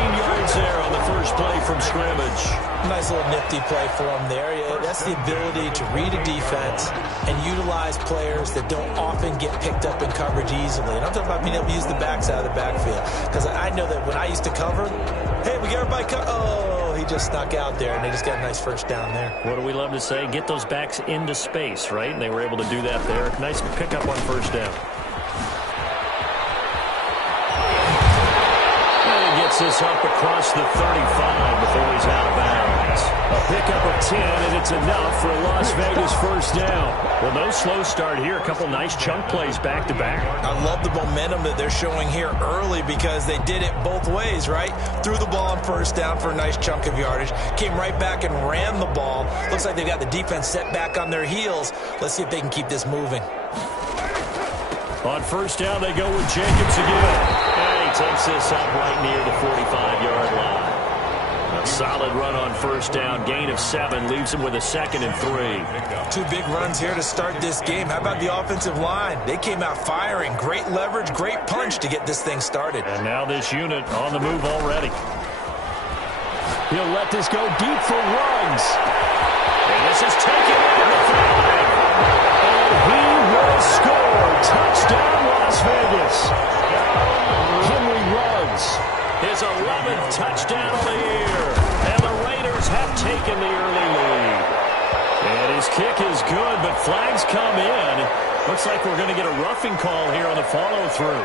yards there on the first play from scrimmage. Nice little nifty play for him there. Yeah, that's the ability to read a defense and utilize players that don't often get picked up in coverage easily. And I'm talking about being able to use the backs out of the backfield. Because I know that when I used to cover, hey, we got everybody covered. Oh, he just snuck out there, and they just got a nice first down there. What do we love to say? Get those backs into space, right? And they were able to do that there. Nice pickup on first down. Gets this up across the 35 before he's out of bounds. A pickup of 10, and it's enough for a Las Vegas first down. Well, no slow start here. A couple nice chunk plays back-to-back. I love the momentum that they're showing here early because they did it both ways, right? Threw the ball on first down for a nice chunk of yardage. Came right back and ran the ball. Looks like they've got the defense set back on their heels. Let's see if they can keep this moving. On first down, they go with Jacobs again. And he takes this up right near the 45-yard line. A solid run on first down. Gain of 7 leaves him with a 2nd and 3. 2 big runs here to start this game. How about the offensive line? They came out firing. Great leverage, great punch to get this thing started. And now this unit on the move already. He'll let this go deep for Ruggs. And this is taken in the 5. And he will score. Touchdown, Las Vegas. Henry Ruggs, his 11th touchdown of the year. And the Raiders have taken the early lead. And his kick is good, but flags come in. Looks like we're going to get a roughing call here on the follow-through.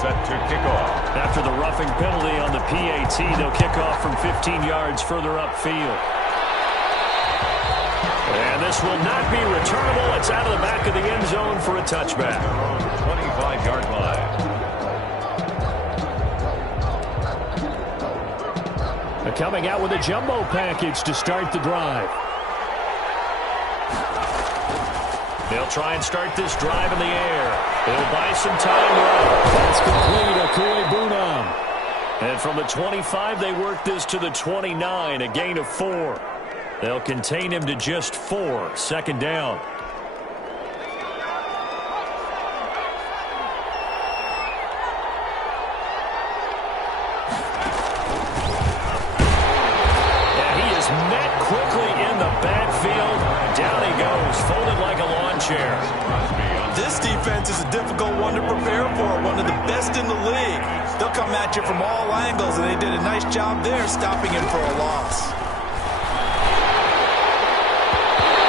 Set to kick off. After the roughing penalty on the PAT, they'll kick off from 15 yards further upfield. And this will not be returnable. It's out of the back of the end zone for a touchback. 25-yard line. They're coming out with a jumbo package to start the drive. They'll try and start this drive in the air. They'll buy some time. That's complete. Akue Bunam. And from the 25, they work this to the 29, a gain of 4. They'll contain him to just 4. 2nd down. And he is met quickly in the backfield. Down he goes, folded like a lawn chair. This defense is a difficult one to prepare for, one of the best in the league. They'll come at you from all angles, and they did a nice job there stopping him for a loss.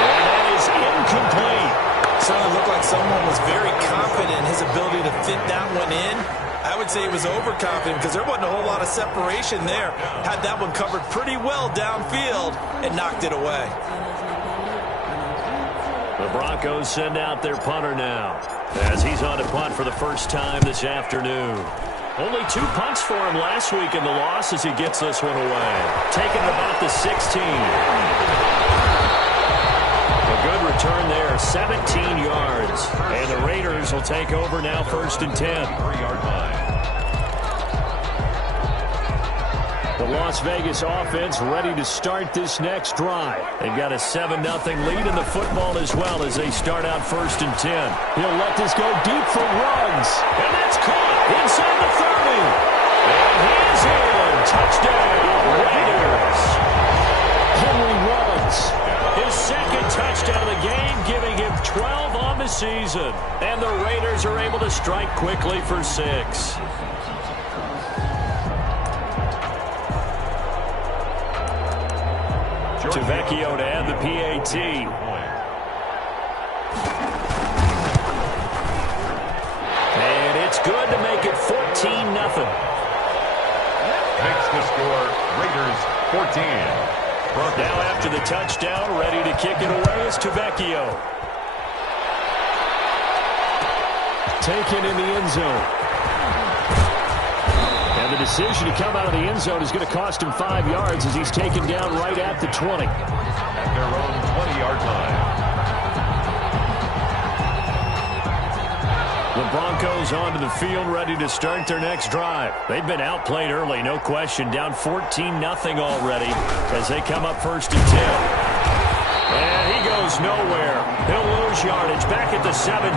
And that is incomplete. Certainly looked like someone was very confident in his ability to fit that one in. I would say he was overconfident because there wasn't a whole lot of separation there. Had that one covered pretty well downfield and knocked it away. The Broncos send out their punter now as he's on to punt for the first time this afternoon. Only 2 punts for him last week in the loss as he gets this one away. Taking about the 16. A good return there, 17 yards. And the Raiders will take over now 1st and 10. 3-yard line. The Las Vegas offense ready to start this next drive. They've got a 7-0 lead in the football as well as they start out 1st and 10. He'll let this go deep for Ruggs. And that's caught inside the 30. And he's in. Touchdown, Raiders. Henry Ruggs, his 2nd touchdown of the game, giving him 12 on the season. And the Raiders are able to strike quickly for 6. Vecchio to add the PAT. And it's good to make it 14-0. Makes the score Raiders 14. Now after the touchdown, ready to kick it away is Vecchio. Taken in the end zone. And the decision to come out of the end zone is going to cost him 5 yards as he's taken down right at the 20. At their own 20-yard line. The Broncos onto the field, ready to start their next drive. They've been outplayed early, no question. Down 14-0 already as they come up 1st and 10. And he goes nowhere. He'll lose yardage back at the 17.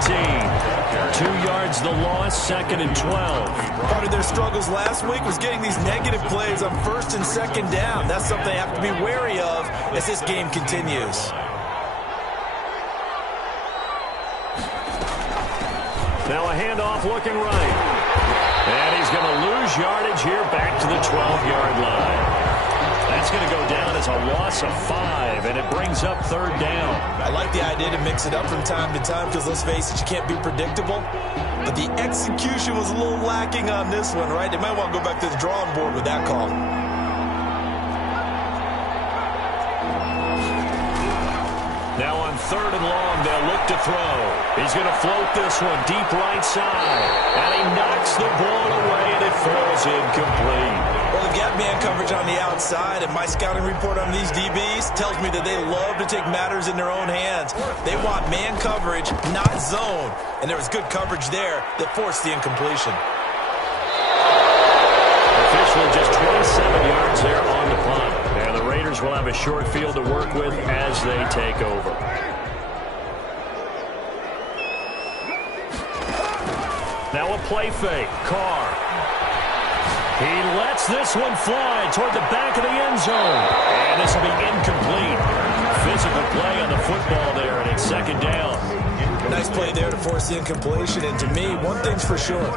2 yards the loss, 2nd and 12. Part of their struggles last week was getting these negative plays on 1st and 2nd down. That's something they have to be wary of as this game continues. Now a handoff looking right. And he's going to lose yardage here back to the 12-yard line. That's going to go down as a loss of 5, and it brings up 3rd down. I like the idea to mix it up from time to time because, let's face it, you can't be predictable. But the execution was a little lacking on this one, right? They might want to go back to the drawing board with that call. Now on 3rd and long, they'll look to throw. He's going to float this one deep right side. And he knocks the ball away, and it falls incomplete. Well, they've got man coverage on the outside, and my scouting report on these DBs tells me that they love to take matters in their own hands. They want man coverage, not zone. And there was good coverage there that forced the incompletion. Officially just 27 yards there on the punt. And the Raiders will have a short field to work with as they take over. Now a play fake. Carr. He lets this one fly toward the back of the end zone. And this will be incomplete. Physical play on the football there, and it's 2nd down. Nice play there to force the incompletion. And to me, one thing's for sure.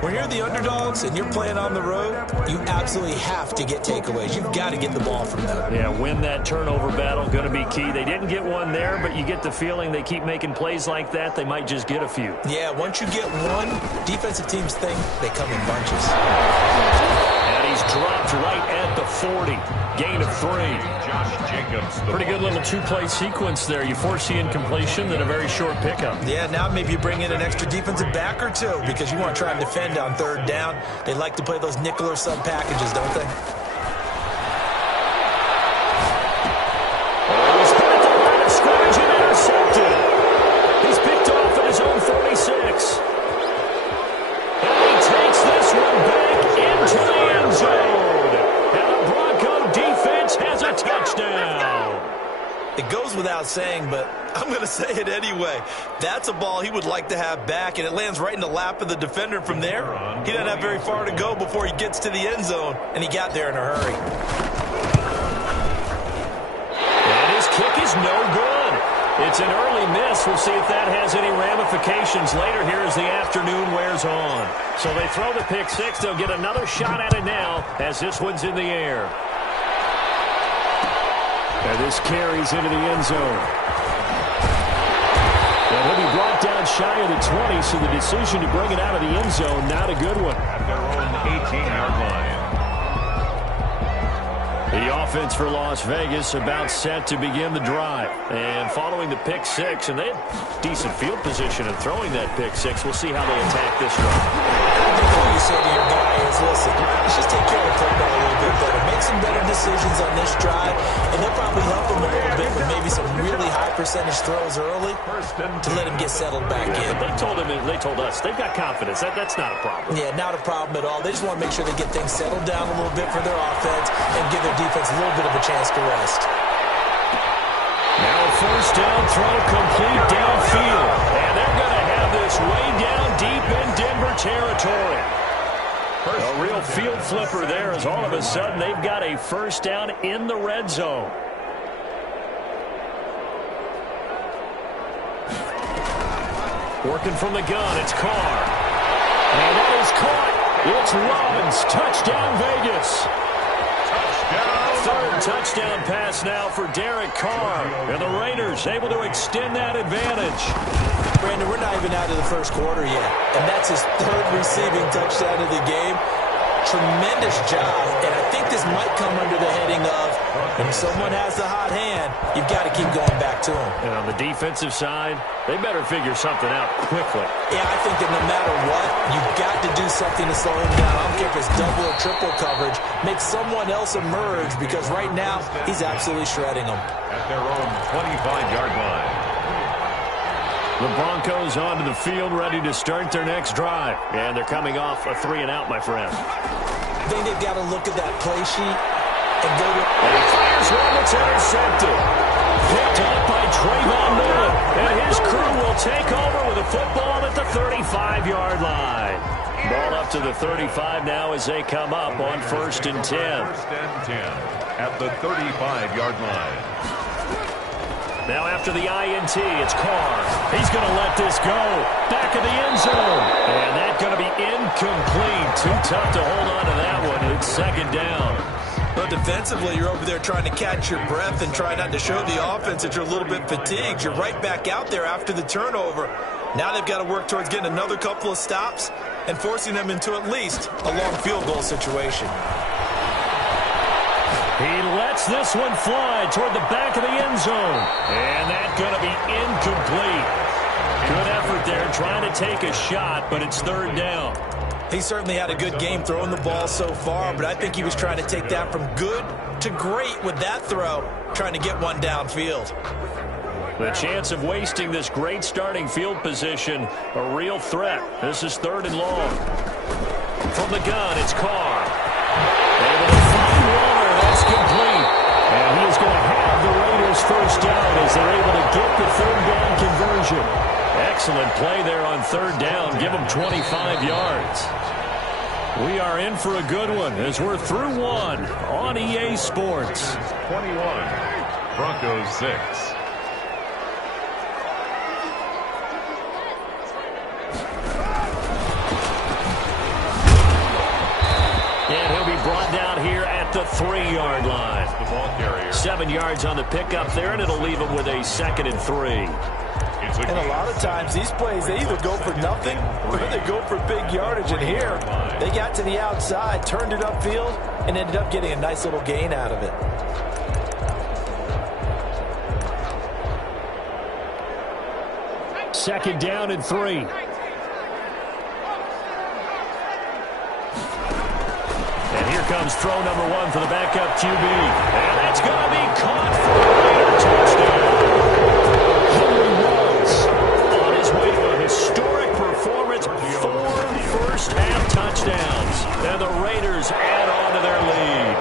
When you're the underdogs and you're playing on the road, you absolutely have to get takeaways. You've got to get the ball from them. Yeah, win that turnover battle, going to be key. They didn't get one there, but you get the feeling they keep making plays like that, they might just get a few. Yeah, once you get one, defensive teams think they come in bunches. And he's dropped right at the 40. Gain of 3. Josh Jacobs. Pretty good little 2-play sequence there. You force the incompletion, then a very short pickup. Yeah, now maybe you bring in an extra defensive back or two because you want to try and defend on 3rd down. They like to play those nickel or sub packages, don't they? He's hit at the line of scrimmage and intercepted. He's picked off at his own 46. And he takes this one back into the end zone. And the Bronco defense has a touchdown. It goes without saying, but I'm going to say it anyway. That's a ball he would like to have back, and it lands right in the lap of the defender from there. He doesn't have very far to go before he gets to the end zone, and he got there in a hurry. And his kick is no good. It's an early miss. We'll see if that has any ramifications later here as the afternoon wears on. So they throw the pick 6. They'll get another shot at it now as this one's in the air. And this carries into the end zone. And he'll be brought down shy of the 20, so the decision to bring it out of the end zone, not a good one. At their own 18-yard line. The offense for Las Vegas about set to begin the drive. And following the pick 6, and they had decent field position in throwing that pick 6. We'll see how they attack this drive. I think all you say to your guy is, listen, let's just take care of the football a little bit better. Make some better decisions on this drive, and they'll probably help him a little bit with maybe some really high percentage throws early to let him get settled back in. They told us they've got confidence. That's not a problem. Yeah, not a problem at all. They just want to make sure they get things settled down a little bit for their offense and give their defense a little bit of a chance to rest. Now a 1st down throw complete downfield. And they're going to have this way down deep in Denver territory. A real field flipper there as all of a sudden they've got a 1st down in the red zone. Working from the gun, it's Carr. And that is caught. It's Robbins. Touchdown, Vegas. Third touchdown pass now for Derek Carr. And the Raiders able to extend that advantage. Brandon, we're not even out of the first quarter yet. And that's his 3rd receiving touchdown of the game. Tremendous job. And I think this might come under the heading of when someone has the hot hand, you've got to keep going back to him. And on the defensive side, they better figure something out quickly. Yeah, I think that no matter what, you've got to do something to slow him down. I don't care if it's double or triple coverage. Make someone else emerge because right now he's absolutely shredding them. At their own 25-yard line. The Broncos onto the field, ready to start their next drive. And they're coming off a 3-and-out, my friend. I think they've got to look at that play sheet and go to... And he fires one that's intercepted. Picked up by Trayvon Mullen. And his crew will take over with a football at the 35-yard line. Ball up to the 35 now as they come up on 1st and 10. 1st and 10 at the 35-yard line. Now after the INT, it's Carr. He's going to let this go. Back of the end zone. And that's going to be incomplete. Too tough to hold on to that one. It's 2nd down. But defensively, you're over there trying to catch your breath and try not to show the offense that you're a little bit fatigued. You're right back out there after the turnover. Now they've got to work towards getting another couple of stops and forcing them into at least a long field goal situation. He lets this one fly toward the back of the end zone. And that's going to be incomplete. Good effort there trying to take a shot, but it's 3rd down. He certainly had a good game throwing the ball so far, but I think he was trying to take that from good to great with that throw, trying to get one downfield. The chance of wasting this great starting field position, a real threat. This is 3rd and long. From the gun, it's Carr. Able to find Waller. That's complete. And he is going to have the Raiders 1st down as they're able to get the 3rd down conversion. Excellent play there on 3rd down. Give them 25 yards. We are in for a good one as we're through one on EA Sports. 21, Broncos 6. And he'll be brought down here at the 3-yard line. The ball carrier. 7 yards on the pickup there, and it'll leave him with a 2nd and 3. And a lot of times these plays, they either go for nothing or they go for big yardage. And here, they got to the outside, turned it upfield, and ended up getting a nice little gain out of it. Second down and 3. And here comes throw number 1 for the backup QB. And that's going to be caught for a Raider touchdown. Henry Ruggs on his way to a historic performance. 4 first-half touchdowns. And the Raiders add on to their lead.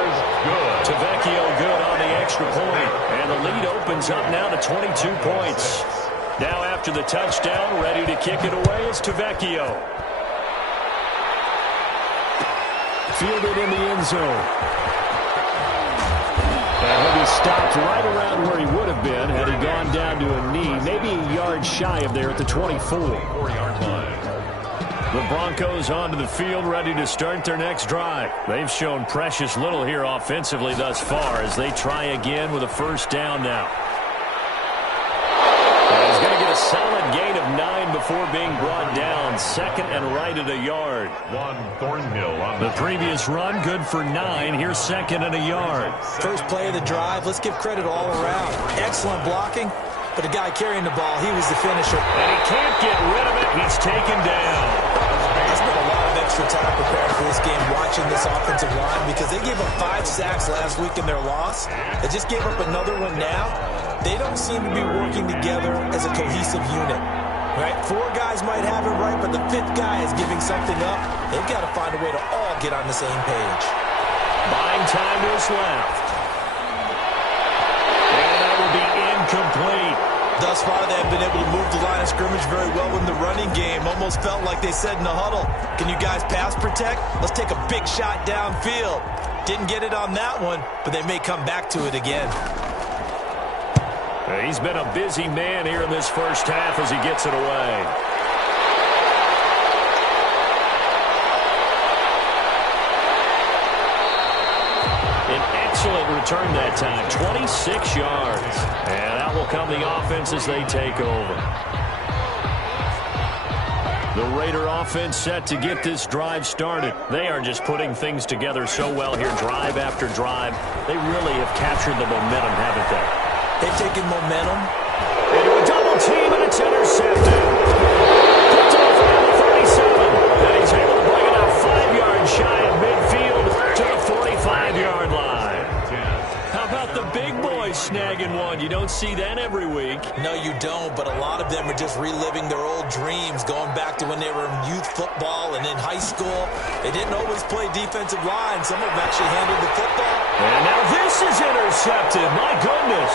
Is good. Tavecchio good on the extra point. And the lead opens up now to 22 points. Now after the touchdown, ready to kick it away is Tavecchio. Fielded in the end zone. And he'll be stopped right around where he would have been had he gone down to a knee, maybe a yard shy of there at the 24. 4-yard line. The Broncos onto the field, ready to start their next drive. They've shown precious little here offensively thus far as they try again with a 1st down now. And he's going to get a solid gain of 9 before being brought down. 2nd and right at a yard. Juan Thornhill on The previous run, good for 9. Here's 2nd and a yard. First play of the drive, let's give credit all around. Excellent blocking, but the guy carrying the ball, he was the finisher. And he can't get rid of it. He's taken down. I spent a lot of extra time preparing for this game, watching this offensive line, because they gave up 5 sacks last week in their loss. They just gave up another one now. They don't seem to be working together as a cohesive unit. Right? 4 guys might have it right, but the 5th guy is giving something up. They've got to find a way to all get on the same page. Buying time to his left. And that will be incomplete. Thus far, they have been able to move the line of scrimmage very well in the running game. Almost felt like they said in the huddle, can you guys pass protect? Let's take a big shot downfield. Didn't get it on that one, but they may come back to it again. He's been a busy man here in this 1st half as he gets it away. An excellent return that time, 26 yards. And out will come the offense as they take over. The Raider offense set to get this drive started. They are just putting things together so well here, drive after drive. They really have captured the momentum, haven't they? They've taken momentum. Into a double team, and it's intercepted. Picked off around the 37. And he's able to bring it out 5 yards shy of midfield to the 45-yard line. How about the big boys snagging one? You don't don't see that every week. No, you don't, but a lot of them are just reliving their old dreams, going back to when they were in youth football and in high school. They didn't always play defensive line. Some of them actually handled the football. And now this is intercepted. My goodness.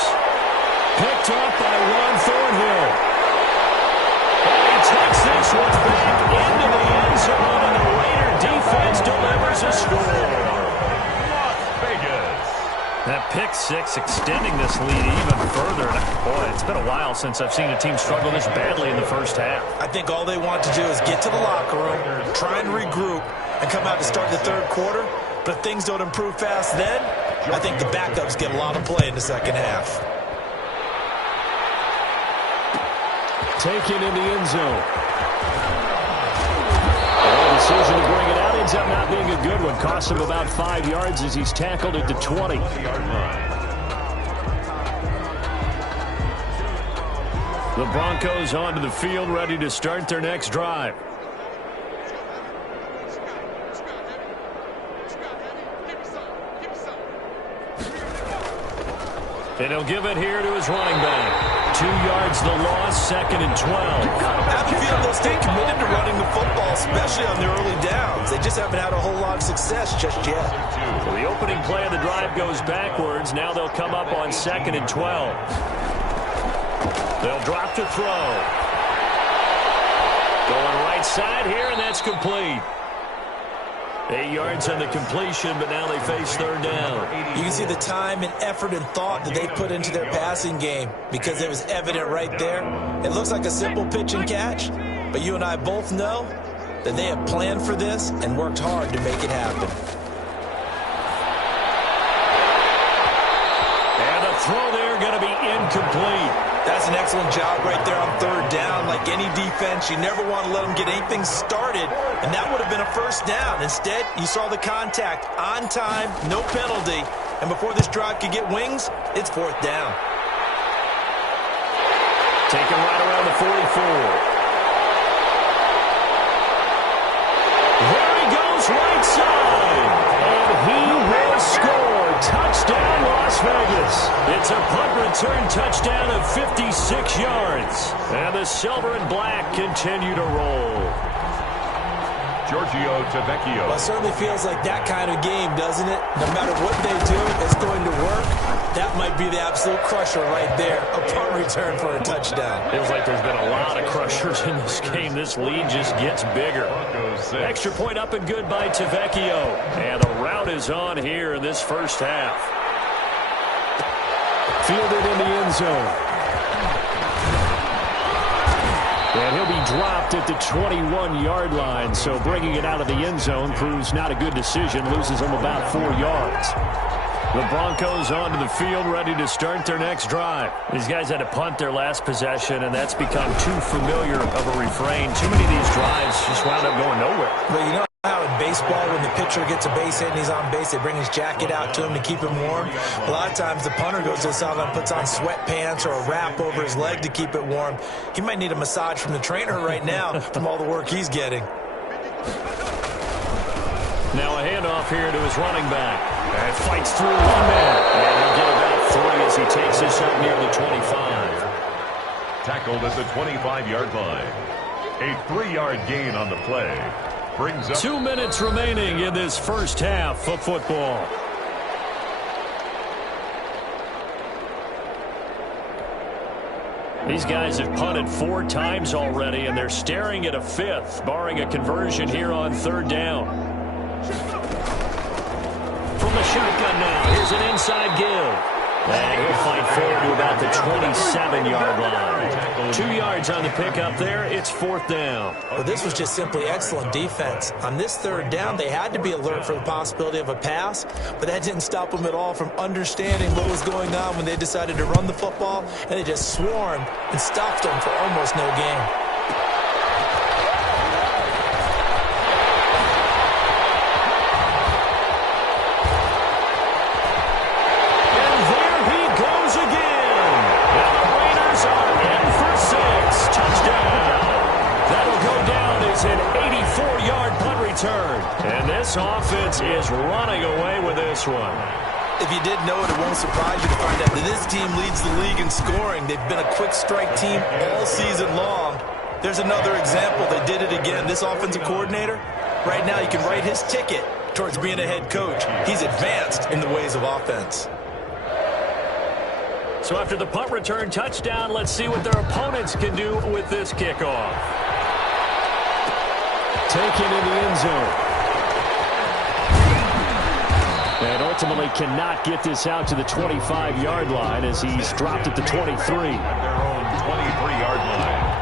Picked up by Ron Thornhill. And he takes this one back into the end zone, and the Raider defense delivers a score. Las Vegas. That pick six extending this lead even further. Boy, it's been a while since I've seen a team struggle this badly in the first half. I think all they want to do is get to the locker room, try and regroup, and come out to start the third quarter. But if things don't improve fast then, I think the backups get a lot of play in the second half. Taken in the end zone. The decision to bring it out ends up not being a good one. Costs him about 5 yards as he's tackled at the 20. The Broncos onto the field, ready to start their next drive. And he'll give it here to his running back. 2 yards the loss, 2nd and 12. I have a feeling they'll stay committed to running the football, especially on their early downs. They just haven't had a whole lot of success just yet. So the opening play of the drive goes backwards. Now they'll come up on 2nd and 12. They'll drop to throw. Going right side here, and that's complete. 8 yards on the completion, but now they face third down. You can see the time and effort and thought that they put into their passing game because it was evident right there. It looks like a simple pitch and catch, but you and I both know that they have planned for this and worked hard to make it happen. And the throw there going to be incomplete. That's an excellent job right there on third down. Like any defense, you never want to let them get anything started, and that would have been a first down. Instead, you saw the contact on time, no penalty, and before this drive could get wings, it's fourth down. Taken right around the 44. There he goes, right side, and he will score. Touchdown, Las Vegas. It's a punt return touchdown of 56 yards. And the silver and black continue to roll. Giorgio Tavecchio. Well, it certainly feels like that kind of game, doesn't it? No matter what they do, it's going to work. That might be the absolute crusher right there. A punt return for a touchdown. Feels like there's been a lot of crushers in this game. This lead just gets bigger. Extra point up and good by Tavecchio. And the route is on here in this first half. Fielded in the end zone. And he'll be dropped at the 21-yard line. So bringing it out of the end zone proves not a good decision. Loses him about 4 yards. The Broncos onto the field, ready to start their next drive. These guys had to punt their last possession, and that's become too familiar of a refrain. Too many of these drives just wound up going nowhere. But you know how in baseball, when the pitcher gets a base hit and he's on base, they bring his jacket out to him to keep him warm. A lot of times the punter goes to the sideline, puts on sweatpants or a wrap over his leg to keep it warm. He might need a massage from the trainer right now from all the work he's getting. Now a handoff here to his running back. And fights through one man. And he'll get about 3 as he takes this up near the 25. Tackled at the 25-yard line. A 3-yard gain on the play. Brings up 2 minutes remaining in this first half of football. These guys have punted 4 times already, and they're staring at a 5th, barring a conversion here on third down. From the shotgun now, here's an inside give. And he'll fight forward to about the 27-yard line. 2 yards on the pickup there. It's fourth down. Well, this was just simply excellent defense. On this third down, they had to be alert for the possibility of a pass, but that didn't stop them at all from understanding what was going on when they decided to run the football, and they just swarmed and stopped them for almost no gain. And this offense is running away with this one. if you didn't know it, it won't surprise you to find out that this team leads the league in scoring. They've been a quick strike team all season long. There's another example. They did it again. This offensive coordinator, right now you can write his ticket towards being a head coach. He's advanced in the ways of offense. So after the punt return touchdown, let's see what their opponents can do with this kickoff. Taken in the end zone. And ultimately cannot get this out to the 25-yard line as he's dropped at the 23. At their own 23-yard line.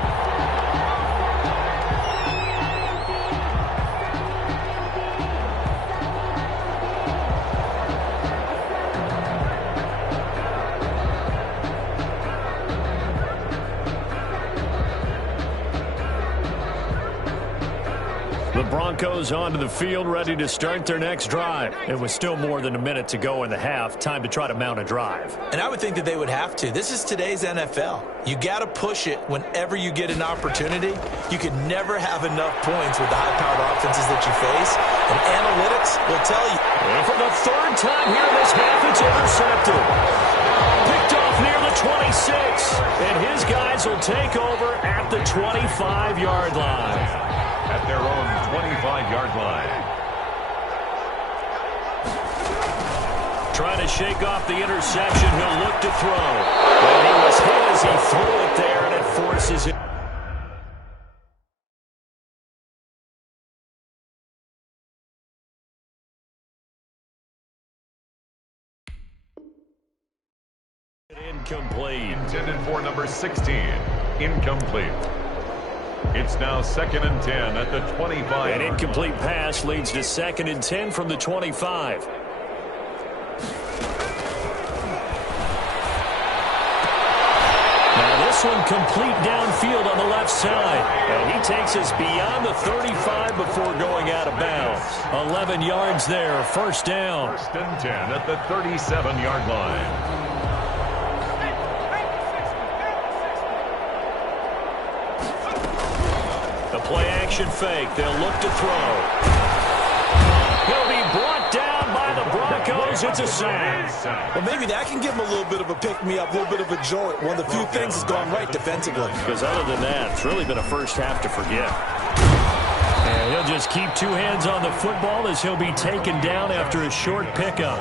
The Broncos onto the field, ready to start their next drive. It was still more than a minute to go in the half. Time to try to mount a drive. And I would think that they would have to. This is today's NFL. You got to push it whenever you get an opportunity. You can never have enough points with the high-powered offenses that you face. And analytics will tell you. And for the third time here in this half, it's intercepted. Picked off near the 26. And his guys will take over at the 25-yard line. At their own 25-yard line. Trying to shake off the interception. He'll look to throw. And he was hit as he threw it there, and it forces it. Incomplete. Intended for number 16. Incomplete. It's now 2nd and 10 at the 25. An incomplete pass leads to 2nd and 10 from the 25. Now this one complete downfield on the left side. And he takes us beyond the 35 before going out of bounds. 11 yards there, first down. 1st and 10 at the 37-yard line. Play-action fake. They'll look to throw. He'll be brought down by the Broncos. It's a sack. Well, maybe that can give him a little bit of a pick-me-up, a little bit of a jolt. One of the few things has gone right defensively. Because other than that, it's really been a first half to forget. And he'll just keep two hands on the football as he'll be taken down after a short pickup.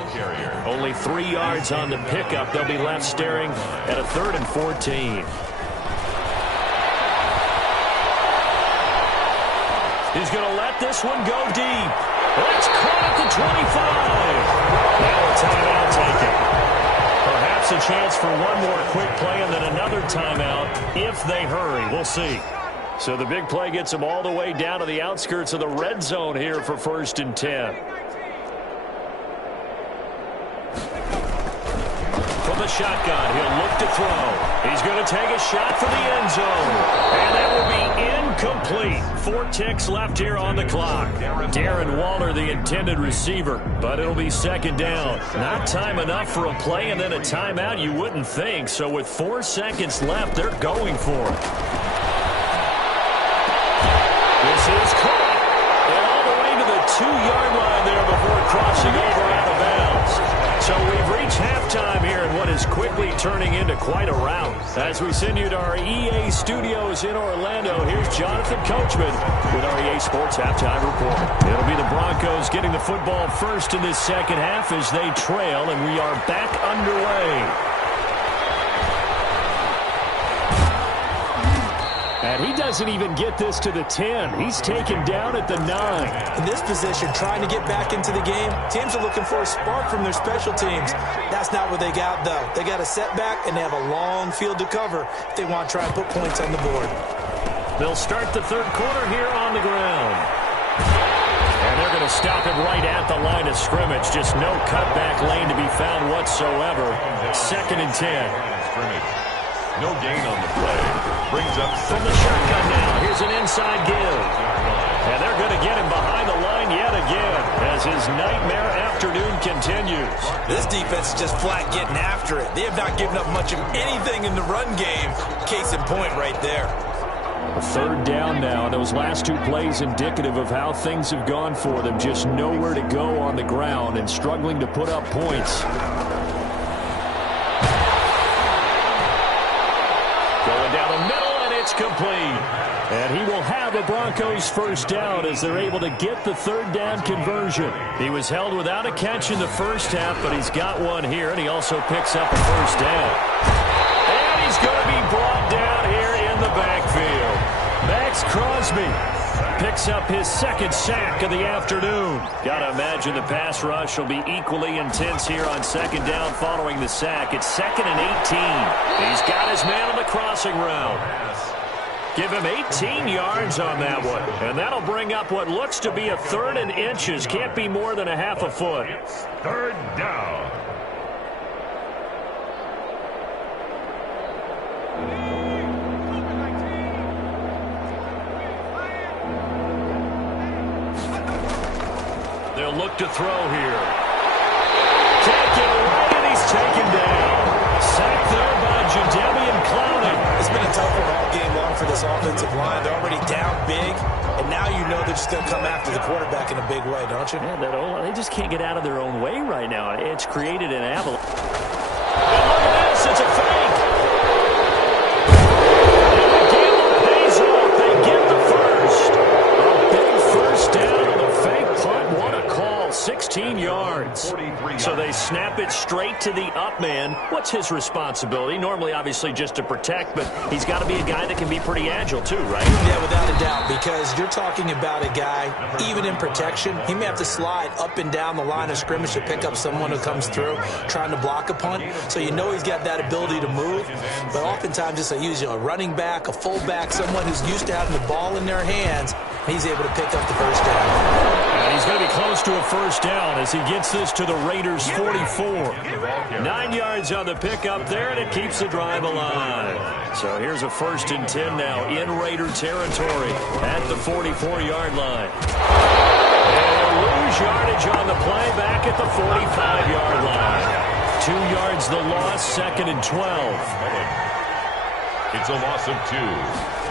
Only 3 yards on the pickup. They'll be left staring at a 3rd and 14. He's going to let this one go deep. It's caught at the 25. Now a timeout taken. Perhaps a chance for one more quick play and then another timeout if they hurry. We'll see. So the big play gets them all the way down to the outskirts of the red zone here for 1st and 10. From the shotgun, he'll look to throw. He's going to take a shot for the end zone. And that will be incomplete. 4 ticks left here on the clock. Darren Waller, the intended receiver, but it'll be 2nd down. Not time enough for a play and then a timeout, you wouldn't think. So with 4 seconds left, they're going for it. This is caught. And all the way to the 2-yard line there before crossing over out of bounds. So we've reached halftime here in what is quickly turning into quite a rout. As we send you to our EA studios in Orlando, here's Jonathan Coachman with our EA Sports Halftime Report. It'll be the Broncos getting the football first in this second half as they trail, and we are back underway. And he doesn't even get this to the 10. He's taken down at the 9. In this position, trying to get back into the game, teams are looking for a spark from their special teams. That's not what they got, though. They got a setback, and they have a long field to cover if they want to try and put points on the board. They'll start the 3rd quarter here on the ground. And they're going to stop him right at the line of scrimmage. Just no cutback lane to be found whatsoever. 2nd and 10. No gain on the play. Brings up from the shotgun now. Here's an inside give. And they're going to get him behind the line yet again as his nightmare afternoon continues. This defense is just flat getting after it. They have not given up much of anything in the run game. Case in point right there. Third down now. Those last two plays indicative of how things have gone for them. Just nowhere to go on the ground and struggling to put up points. Going down the middle, and it's complete. And he will have a Broncos first down as they're able to get the third down conversion. He was held without a catch in the first half, but he's got one here, and he also picks up a first down. And he's going to be brought down here in the backfield. Max Crosby picks up his second sack of the afternoon. Got to imagine the pass rush will be equally intense here on second down following the sack. It's 2nd and 18. He's got his man on the crossing route. Give him 18 yards on that one. And that'll bring up what looks to be a 3rd and inches. Can't be more than a half a foot. Third down. They'll look to throw here. Can't get away, and he's taken down. Sacked there by Jadeveon Clowney. It's been a tough one all game long for this offensive line. They're already down big, and now you know they're just going to come after the quarterback in a big way, don't you? Yeah, they just can't get out of their own way right now. It's created an avalanche. And look at this. It's a fake. And the gamble pays off. They get the first. A big first down on the fake punt. What a call. 16 yards. So they snap it straight to the up man. What's his responsibility? Normally, obviously, just to protect, but he's got to be a guy that can be pretty agile too, right? Yeah, without a doubt, because you're talking about a guy, even in protection, he may have to slide up and down the line of scrimmage to pick up someone who comes through trying to block a punt. So you know he's got that ability to move, but oftentimes it's a running back, a fullback, someone who's used to having the ball in their hands, he's able to pick up the first down. And he's going to be close to a first down as he gets this to the Raiders' 44. 9 yards on the pickup there, and it keeps the drive alive. So here's a 1st and 10 now in Raider territory at the 44-yard line. And they'll lose yardage on the play back at the 45-yard line. 2 yards the loss, 2nd and 12. It's a loss of 2.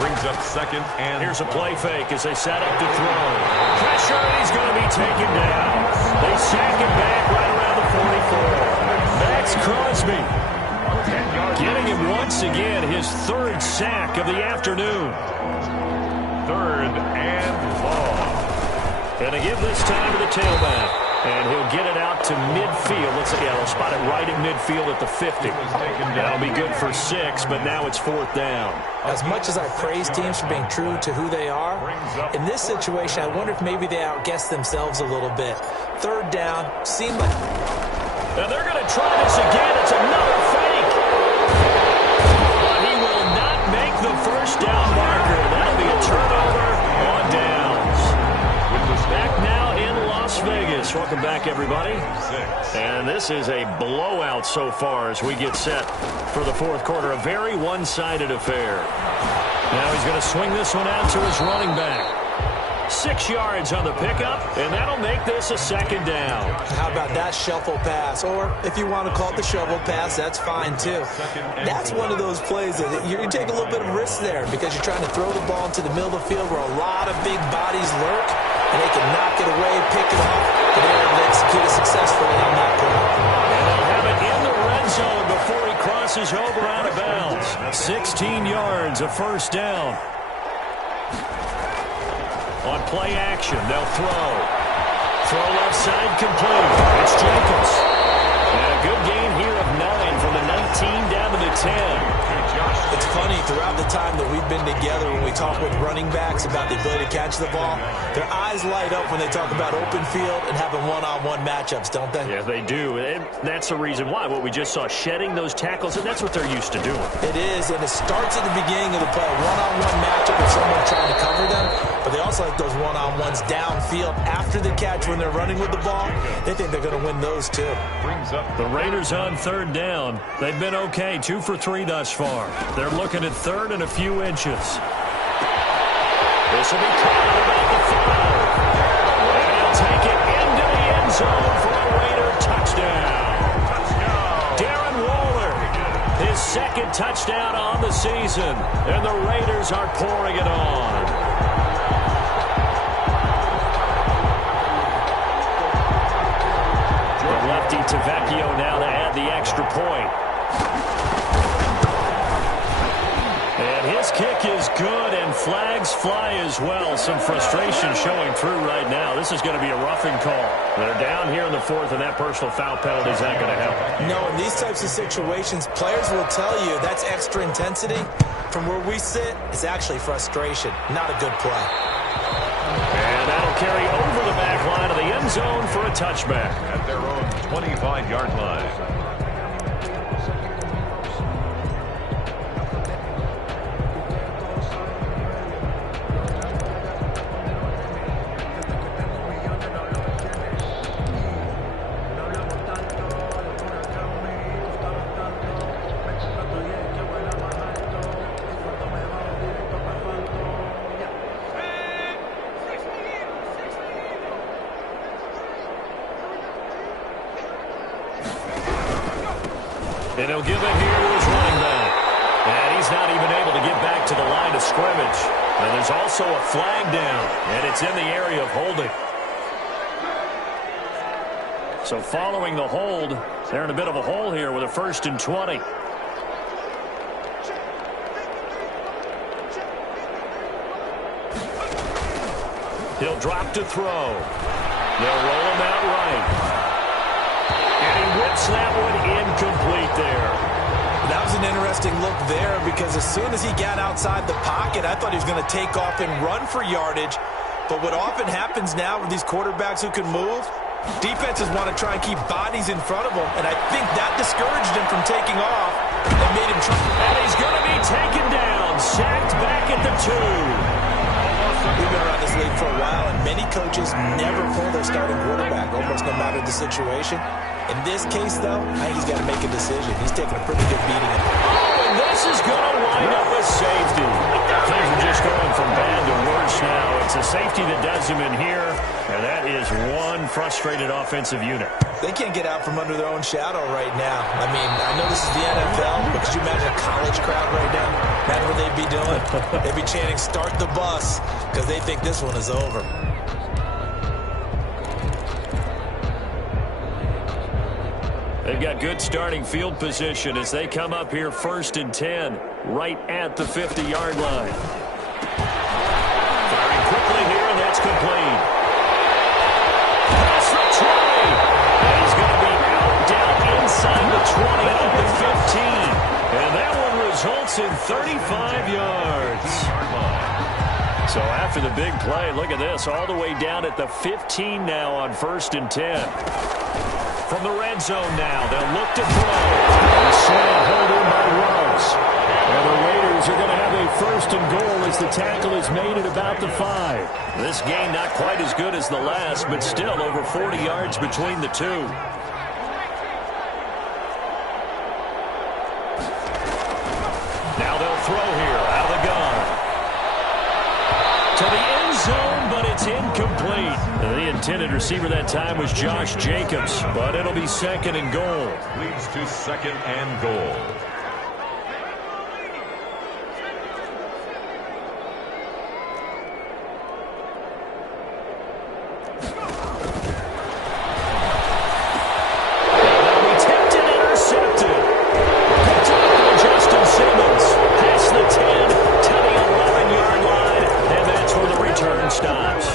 Brings up 2nd and... Here's a play fake as they set up to throw. Pressure, and he's going to be taken down. They sack him back right around the 44. Max Crosby getting him once again his 3rd sack of the afternoon. 3rd and long. And they give this time to the tailback. And he'll get it out to midfield. They'll spot it right at midfield at the 50. That'll be good for 6, but now it's 4th down. As much as I praise teams for being true to who they are, in this situation, I wonder if maybe they outguessed themselves a little bit. 3rd down, seemed like... And they're going to try this again. It's another fake. But he will not make the first down marker. That'll be a turnover on downs. Back now in Las Vegas. Welcome back, everybody. And this is a blowout so far as we get set for the 4th quarter. A very one-sided affair. Now he's going to swing this one out to his running back. 6 yards on the pickup, and that'll make this a 2nd down. How about that shuffle pass? Or if you want to call it the shovel pass, that's fine too. That's one of those plays that you take a little bit of risk there because you're trying to throw the ball into the middle of the field where a lot of big bodies lurk, and they can knock it away, pick it off, and they're able to execute it successfully on that play. And they'll have it in the red zone before he crosses over out of bounds. 16 yards, a first down. On play action, they'll throw. Throw left side complete. It's Jacobs. And a good gain here of 9 from the 19 down to the 10. It's funny, throughout the time that we've been together, when we talk with running backs about the ability to catch the ball, their eyes light up when they talk about open field and having one-on-one matchups, don't they? Yeah, they do. And that's the reason why. What we just saw, shedding those tackles, and that's what they're used to doing. It is, and it starts at the beginning of the play, a one-on-one matchup with someone trying to cover them, but they also like those one-on-ones downfield after the catch when they're running with the ball. They think they're going to win those, too. The Raiders on 3rd down. They've been okay, 2 for 3 thus far. They're looking at 3rd and a few inches. This will be caught about the 5. And he'll take it into the end zone for a Raider touchdown. Darren Waller, his second touchdown on the season, and the Raiders are pouring it on. The lefty Tavecchio now to add the extra point. And his kick is good, and flags fly as well. Some frustration showing through right now. This is going to be a roughing call. They're down here in the fourth, and that personal foul penalty is not going to help. No, in these types of situations, players will tell you that's extra intensity. From where we sit, it's actually frustration, not a good play. And that'll carry over the back line of the end zone for a touchback. At their own 25-yard line. And he'll give it here to his running back. And he's not even able to get back to the line of scrimmage. And there's also a flag down, and it's in the area of holding. So following the hold, they're in a bit of a hole here with a 1st and 20. He'll drop to throw. They'll roll him out right. And he whips that one incomplete there. That was an interesting look there because as soon as he got outside the pocket, I thought he was going to take off and run for yardage. But what often happens now with these quarterbacks who can move, defenses want to try and keep bodies in front of them. And I think that discouraged him from taking off and made him try. And he's going to be taken down, sacked back at the 2. We've been around this league for a while, and many coaches never pull their starting quarterback, almost no matter the situation. In this case, though, I think he's got to make a decision. He's taking a pretty good beating. Oh, and this is going to wind up with safety. Things are just going from bad to worse now. It's a safety that does him in here, and that is one frustrated offensive unit. They can't get out from under their own shadow right now. I mean, I know this is the NFL, but could you imagine a college crowd right now? Imagine what they'd be doing. They'd be chanting, "Start the bus," because they think this one is over. They've got good starting field position as they come up here 1st and 10, right at the 50-yard line. Firing quickly here, and that's complete. Pass for 20. And he's going to be out down inside the 20 at the 15. And that one results in 35 yards. So after the big play, look at this, all the way down at the 15 now on 1st and 10. From the red zone now, they'll look to throw. And slam held in by Ruggs. And the Raiders are going to have a 1st and goal as the tackle is made at about the 5. This game not quite as good as the last, but still over 40 yards between the two. Now they'll throw here out of the gun. To the end zone, but it's incomplete. The intended receiver that time was Josh Jacobs, but it'll be 2nd and goal. Leads to 2nd and goal. They'll be tipped and intercepted. Picked up by Justin Simmons. Past the 10 to the 11-yard line, and that's where the return stops.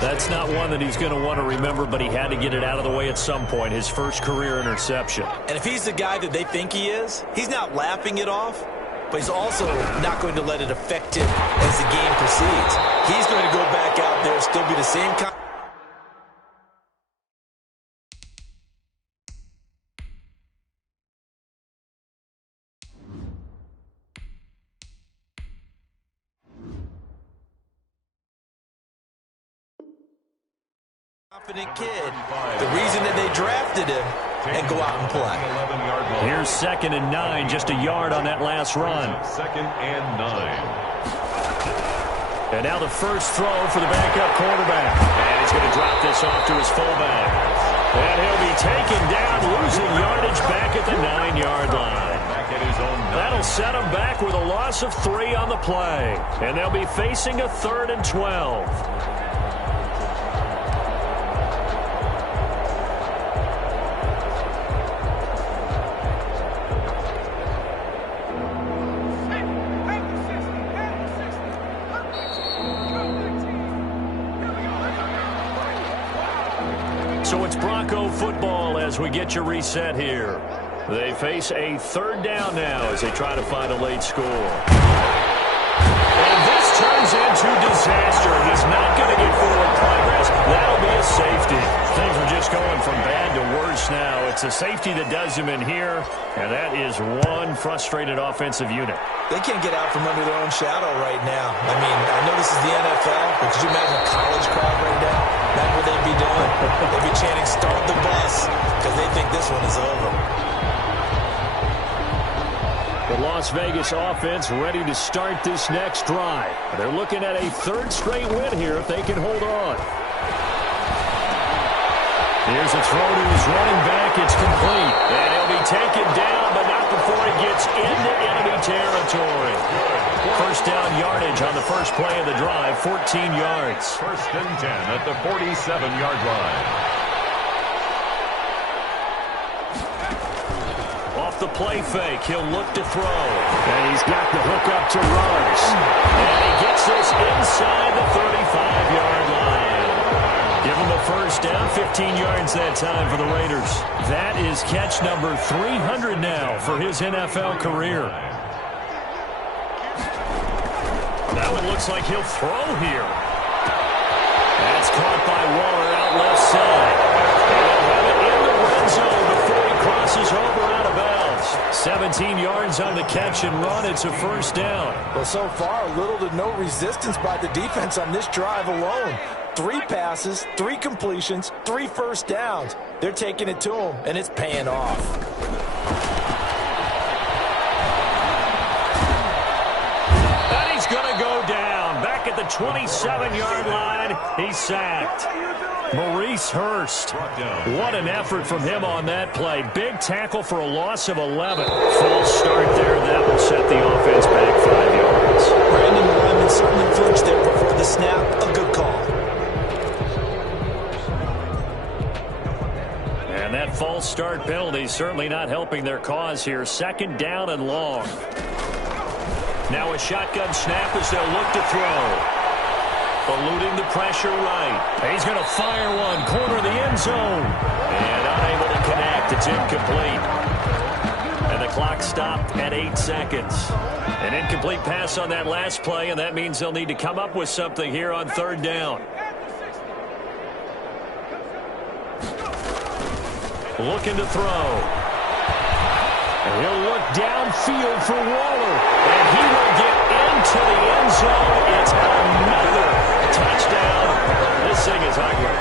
That's not one that he's going to want to remember, but he had to get it out of the way at some point, his first career interception. And if he's the guy that they think he is, he's not laughing it off, but he's also not going to let it affect him as the game proceeds. He's going to go back out there, still be the same kind. Confident kid, the reason that they drafted him, and go out and play. Here's 2nd and 9, just a yard on that last run. 2nd and 9. And now the first throw for the backup quarterback. And he's going to drop this off to his fullback. And he'll be taken down, losing yardage back at the 9-yard line. at his own 9. That'll set them back with a loss of 3 on the play. And they'll be facing a 3rd and 12. So it's Bronco football as we get you reset here. They face a 3rd down now as they try to find a late score. And this turns into disaster. He's not going to get forward progress. That'll be a safety. Things are just going from bad to worse now. It's a safety that does him in here, and that is one frustrated offensive unit. They can't get out from under their own shadow right now. I mean, I know this is the NFL, but could you imagine a college crowd right now? That's what they'd be doing. They'd be chanting, "Start the bus," because they think this one is over. The Las Vegas offense ready to start this next drive. They're looking at a 3rd straight win here if they can hold on. Here's a throw to his running back. It's complete. And he'll be taken down, but not before he gets into enemy territory. 1st down yardage on the first play of the drive, 14 yards. 1st and 10 at the 47-yard line. Off the play fake, he'll look to throw. And he's got the hook up to Ruggs. And he gets this inside the 35-yard line. Give him a 1st down, 15 yards that time for the Raiders. That is catch number 300 now for his NFL career. That one looks like he'll throw here. That's caught by Waller out left side. And he'll have it in the red zone before he crosses over out of bounds. 17 yards on the catch and run. It's a 1st down. Well, so far, little to no resistance by the defense on this drive alone. 3 passes, 3 completions, 3 1st downs. They're taking it to him, and it's paying off. And he's going to go down. Back at the 27-yard line, he's sacked. Maurice Hurst. What an effort from him on that play. Big tackle for a loss of 11. False start there. That will set the offense back 5 yards. Brandon Lyman certainly flinched there before the snap. A good call. And that false start penalty certainly not helping their cause here. 2nd down and long. Now a shotgun snap as they'll look to throw. Eluding the pressure right. He's going to fire one. Corner of the end zone. And unable to connect. It's incomplete. And the clock stopped at 8 seconds. An incomplete pass on that last play, and that means they'll need to come up with something here on 3rd down. Looking to throw. And he'll look downfield for Waller. And he will get into the end zone. It's another touchdown. This thing is ugly.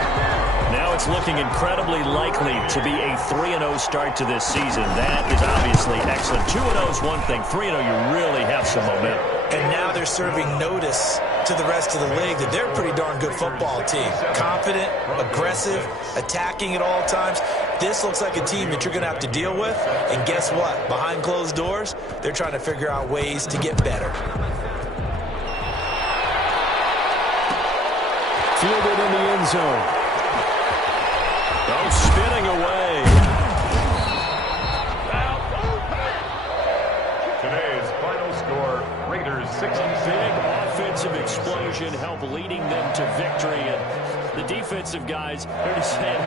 Now it's looking incredibly likely to be a 3-0 start to this season. That is obviously excellent. 2-0 is one thing. 3-0, you really have some momentum. And now they're serving notice to the rest of the league that they're a pretty darn good football team. Confident, aggressive, attacking at all times. This looks like a team that you're going to have to deal with. And guess what? Behind closed doors, they're trying to figure out ways to get better. Fielded in the end zone. Oh, spinning away. Today's final score, Raiders 66. Big offensive explosion help leading them to victory. And the defensive guys, they're just saying,